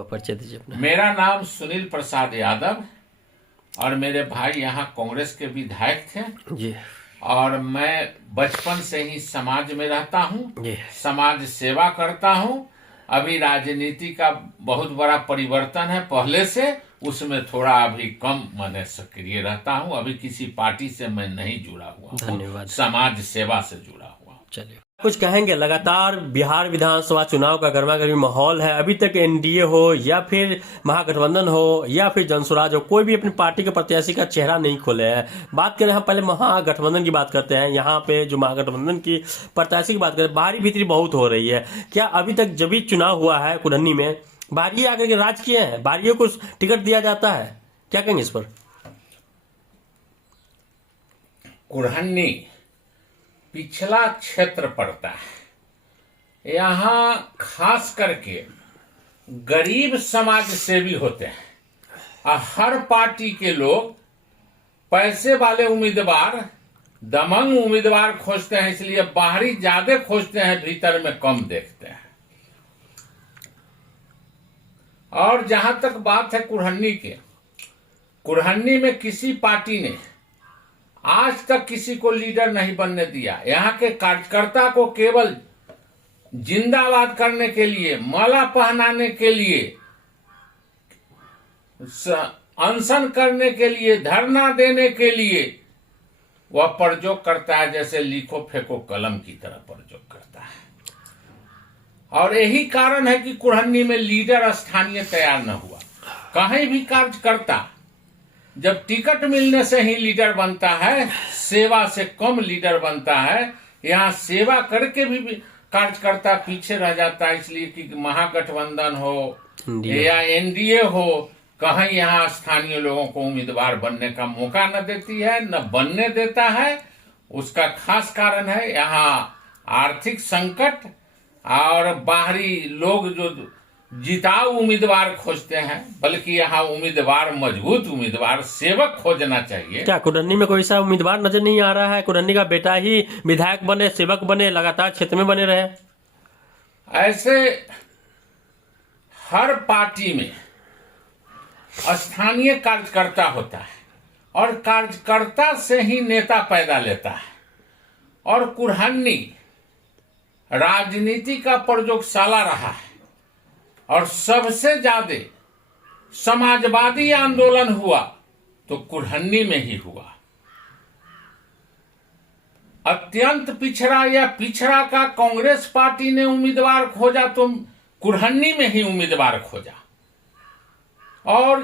परिचय दीजिए अपना। मेरा नाम सुनील प्रसाद यादव और मेरे भाई यहाँ कांग्रेस के विधायक थे जी और मैं बचपन से ही समाज में रहता हूँ, जी समाज सेवा करता हूँ। अभी राजनीति का बहुत बड़ा परिवर्तन है पहले से, उसमें थोड़ा अभी कम मैंने सक्रिय रहता हूँ। अभी किसी पार्टी से मैं नहीं जुड़ा हुआ हूँ, धन्यवाद। समाज सेवा से जुड़ा हुआ हूँ। चलिए कुछ कहेंगे। लगातार बिहार विधानसभा चुनाव का गर्मा गर्मी माहौल है। अभी तक एनडीए हो या फिर महागठबंधन हो या फिर जनसुराज हो, कोई भी अपनी पार्टी के प्रत्याशी का चेहरा नहीं खोले हैं। बात करें हम पहले महागठबंधन की बात करते हैं। यहाँ पे जो महागठबंधन की प्रत्याशी की बात करें, बाहरी भीतरी बहुत हो रही है। क्या अभी तक जब भी चुनाव हुआ है कुरहनी में, बाहरी आकर के राज किए हैं, बाहरियों को टिकट दिया जाता है? क्या कहेंगे इस पर? कुरहनी पिछला क्षेत्र पड़ता है। यहाँ खास करके गरीब समाज सेवी होते हैं और हर पार्टी के लोग पैसे वाले उम्मीदवार, दमंग उम्मीदवार खोजते हैं, इसलिए बाहरी ज्यादा खोजते हैं, भीतर में कम देखते हैं। और जहां तक बात है कुरहनी के, कुरहनी में किसी पार्टी ने आज तक किसी को लीडर नहीं बनने दिया। यहाँ के कार्यकर्ता को केवल जिंदाबाद करने के लिए, माला पहनाने के लिए, अनशन करने के लिए, धरना देने के लिए वह प्रयोग करता है, जैसे लिखो फेंको कलम की तरह प्रयोग करता है। और यही कारण है कि कुरहनी में लीडर स्थानीय तैयार न हुआ। कहीं भी कार्यकर्ता जब टिकट मिलने से ही लीडर बनता है, सेवा से कम लीडर बनता है। यहाँ सेवा करके भी कार्यकर्ता पीछे रह जाता है, इसलिए कि महागठबंधन हो या एनडीए हो, कहीं यहाँ स्थानीय लोगों को उम्मीदवार बनने का मौका न देती है, न बनने देता है। उसका खास कारण है यहाँ आर्थिक संकट और बाहरी लोग जो जिताऊ उम्मीदवार खोजते हैं, बल्कि यहाँ उम्मीदवार मजबूत उम्मीदवार सेवक खोजना चाहिए। क्या कुरहनी में कोई सा उम्मीदवार नजर नहीं आ रहा है? कुरहनी का बेटा ही विधायक बने, सेवक बने, लगातार क्षेत्र में बने रहे? ऐसे हर पार्टी में स्थानीय कार्यकर्ता होता है और कार्यकर्ता से ही नेता पैदा लेता है। और कुरहनी राजनीति का प्रयोगशाला रहा है और सबसे ज्यादा समाजवादी आंदोलन हुआ तो कुरहनी में ही हुआ। अत्यंत पिछड़ा या पिछड़ा का कांग्रेस पार्टी ने उम्मीदवार खोजा तो कुरहनी में ही उम्मीदवार खोजा। और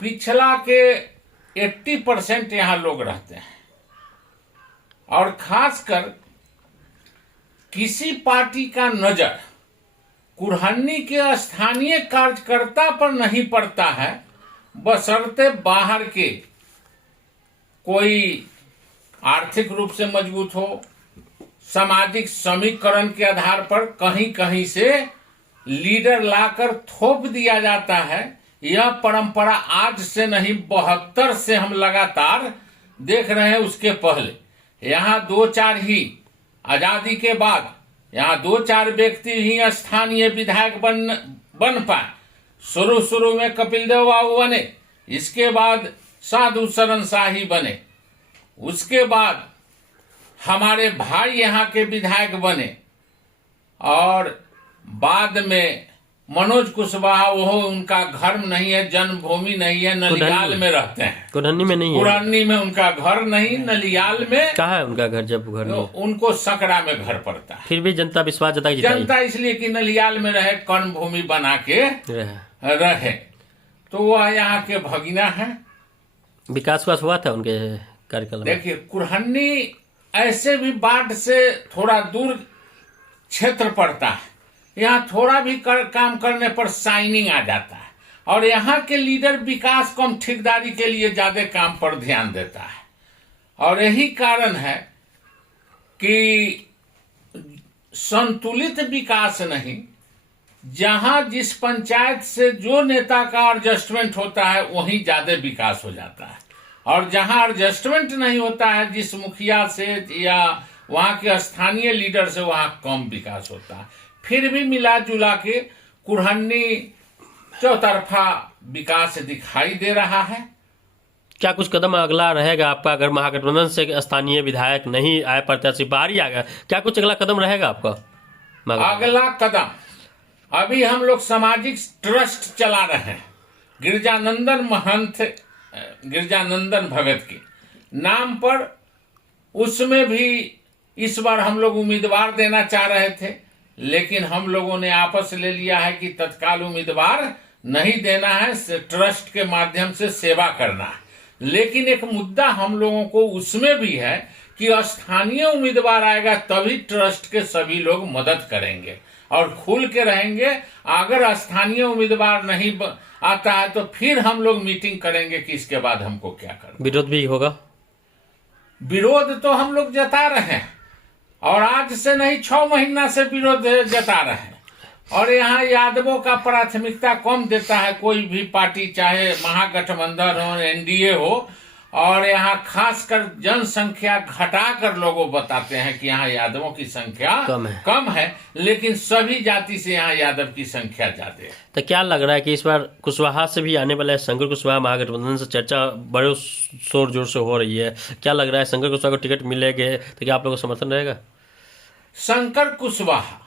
पिछड़ा के 80% यहां लोग रहते हैं। और खासकर किसी पार्टी का नजर कुरहनी के स्थानीय कार्यकर्ता पर नहीं पड़ता है, बशर्ते बाहर के कोई आर्थिक रूप से मजबूत हो, सामाजिक समीकरण के आधार पर कहीं कहीं से लीडर लाकर थोप दिया जाता है। यह परंपरा आज से नहीं 72 से हम लगातार देख रहे हैं। उसके पहले यहाँ 2-4 ही, आजादी के बाद यहाँ 2-4 व्यक्ति ही स्थानीय विधायक बन पाए। शुरू में कपिल देव बाबू बने, इसके बाद साधु शरण शाही बने, उसके बाद हमारे भाई यहाँ के विधायक बने और बाद में मनोज कुशवाहा, वो उनका घर नहीं है, जन्मभूमि नहीं है, नलियाल में रहते हैं। कुरहनी में नहीं है? कुरहनी में उनका घर नहीं, नलियाल में। कहाँ है उनका घर? जब घर तो उनको सकरा में घर पड़ता है। फिर भी जनता विश्वास जताई? जनता इसलिए कि नलियाल में रहे, कर्मभूमि बना के रहे। तो वह यहाँ के भगिना है। विकास हुआ था उनके कार्यकाल में? देखिए, कुरहनी ऐसे भी बाढ़ से थोड़ा दूर क्षेत्र पड़ता है। यहाँ थोड़ा भी काम करने पर साइनिंग आ जाता है और यहाँ के लीडर विकास कम ठेकेदारी के लिए ज्यादा काम पर ध्यान देता है। और यही कारण है कि संतुलित विकास नहीं, जहां जिस पंचायत से जो नेता का एडजस्टमेंट होता है वहीं ज्यादा विकास हो जाता है। और जहां एडजस्टमेंट नहीं होता है जिस मुखिया से या वहां के स्थानीय लीडर से, वहां कम विकास होता है। फिर भी मिला जुला के कुरहनी चौतरफा विकास दिखाई दे रहा है। क्या कुछ कदम अगला रहेगा आपका, अगर महागठबंधन से स्थानीय विधायक नहीं आए, प्रत्याशी बाहर ही आ गया, क्या कुछ अगला कदम रहेगा आपका? अगला कदम, अभी हम लोग सामाजिक ट्रस्ट चला रहे हैं गिरजानंदन महंत, गिरजानंदन भगत के नाम पर। उसमें भी इस बार हम लोग उम्मीदवार देना चाह रहे थे, लेकिन हम लोगों ने आपस ले लिया है कि तत्काल उम्मीदवार नहीं देना है, ट्रस्ट के माध्यम से सेवा करना है। लेकिन एक मुद्दा हम लोगों को उसमें भी है कि स्थानीय उम्मीदवार आएगा तभी ट्रस्ट के सभी लोग मदद करेंगे और खुल के रहेंगे। अगर स्थानीय उम्मीदवार नहीं आता है तो फिर हम लोग मीटिंग करेंगे कि इसके बाद हमको क्या करना। विरोध भी होगा? विरोध तो हम लोग जता रहे हैं, और आज से नहीं 6 महीना से विरोध जता रहे हैं। और यहाँ यादवों का प्राथमिकता कम देता है कोई भी पार्टी, चाहे महागठबंधन हो, एनडीए हो। और यहाँ खासकर जनसंख्या घटाकर लोगों बताते हैं कि यहाँ यादवों की संख्या कम है, लेकिन सभी जाति से यहाँ यादव की संख्या ज्यादा है। तो क्या लग रहा है कि इस बार कुशवाहा से भी आने वाला है? शंकर कुशवाहा महागठबंधन से चर्चा बड़े शोर जोर से हो रही है, क्या लग रहा है शंकर कुशवाहा को टिकट मिलेगा तो क्या आप लोगों को समर्थन रहेगा? शंकर कुशवाहा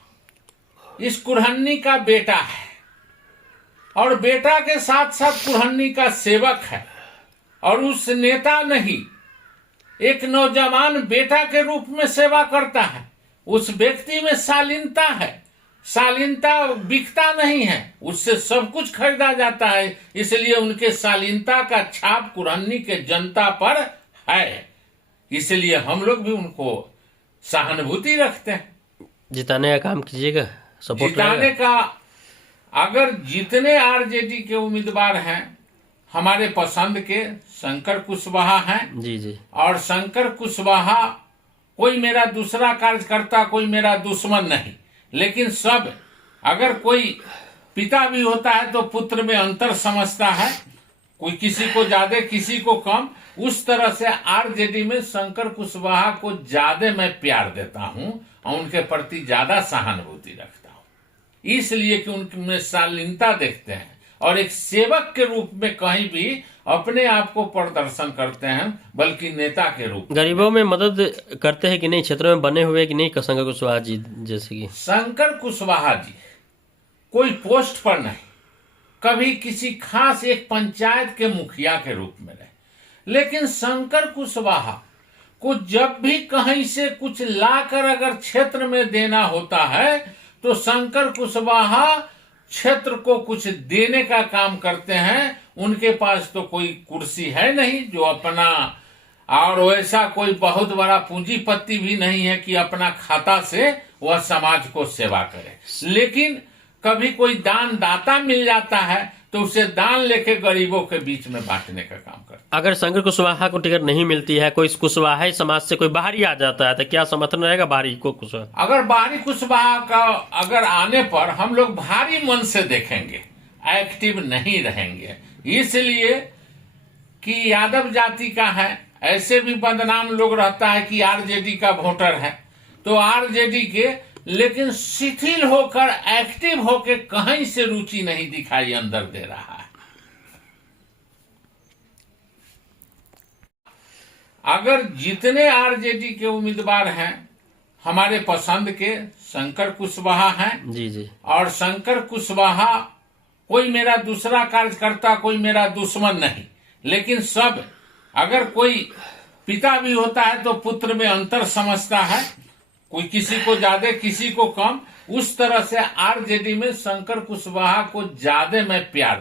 इस कुरहन्नी का बेटा है, और बेटा के साथ साथ कुरहन्नी का सेवक है, और उस नेता नहीं, एक नौजवान बेटा के रूप में सेवा करता है। उस व्यक्ति में शालीनता है, शालीनता बिकता नहीं है, उससे सब कुछ खरीदा जाता है। इसलिए उनके शालीनता का छाप कुरहन्नी के जनता पर है, इसलिए हम लोग भी उनको सहानुभूति रखते हैं। जिताने का काम कीजिएगा, सपोर्ट जिताने का। अगर जितने आरजेडी के उम्मीदवार हैं हमारे पसंद के, शंकर कुशवाहा हैं जी जी, और शंकर कुशवाहा कोई मेरा दूसरा कार्यकर्ता, कोई मेरा दुश्मन नहीं, लेकिन सब, अगर कोई पिता भी होता है तो पुत्र में अंतर समझता है, कोई किसी को ज्यादा किसी को कम। उस तरह से आरजेडी में शंकर कुशवाहा को ज्यादा मैं प्यार देता हूं और उनके प्रति ज्यादा सहानुभूति रखता हूं, इसलिए कि उनमें शालीनता देखते हैं और एक सेवक के रूप में कहीं भी अपने आप को प्रदर्शन करते हैं, बल्कि नेता के रूप में। गरीबों में मदद करते हैं कि नहीं, क्षेत्रों में बने हुए कि नहीं शंकर कुशवाहा जी? जैसे कि शंकर कुशवाहा जी कोई पोस्ट पर नहीं, कभी किसी खास एक पंचायत के मुखिया के रूप में रहे, लेकिन शंकर कुशवाहा को जब भी कहीं से कुछ लाकर अगर क्षेत्र में देना होता है तो शंकर कुशवाहा क्षेत्र को कुछ देने का काम करते हैं। उनके पास तो कोई कुर्सी है नहीं जो अपना, और वैसा कोई बहुत बड़ा पूंजीपति भी नहीं है कि अपना खाता से वह समाज को सेवा करे, लेकिन कभी कोई दान दाता मिल जाता है तो उसे दान लेके गरीबों के बीच में बांटने का काम करता है। अगर शंकर कुशवाहा को टिकट नहीं मिलती है, कोई कुशवाहा समाज से कोई बाहरी आ जाता है तो क्या समर्थन रहेगा बाहरी को कुशवाहा? अगर बाहरी कुशवाहा का अगर आने पर हम लोग भारी मन से देखेंगे, एक्टिव नहीं रहेंगे, इसलिए कि यादव जाति का है। ऐसे भी बदनाम लोग रहता है कि आरजेडी का वोटर है, तो आरजेडी के, लेकिन शिथिल होकर एक्टिव होकर कहीं से रुचि नहीं दिखाई अंदर दे रहा है। अगर जितने आरजेडी के उम्मीदवार हैं हमारे पसंद के, शंकर कुशवाहा हैं जी जी, और शंकर कुशवाहा कोई मेरा दूसरा कार्यकर्ता, कोई मेरा दुश्मन नहीं, लेकिन सब, अगर कोई पिता भी होता है तो पुत्र में अंतर समझता है, कोई किसी को ज्यादा किसी को कम। उस तरह से आरजेडी में शंकर कुशवाहा को ज्यादा मैं प्यार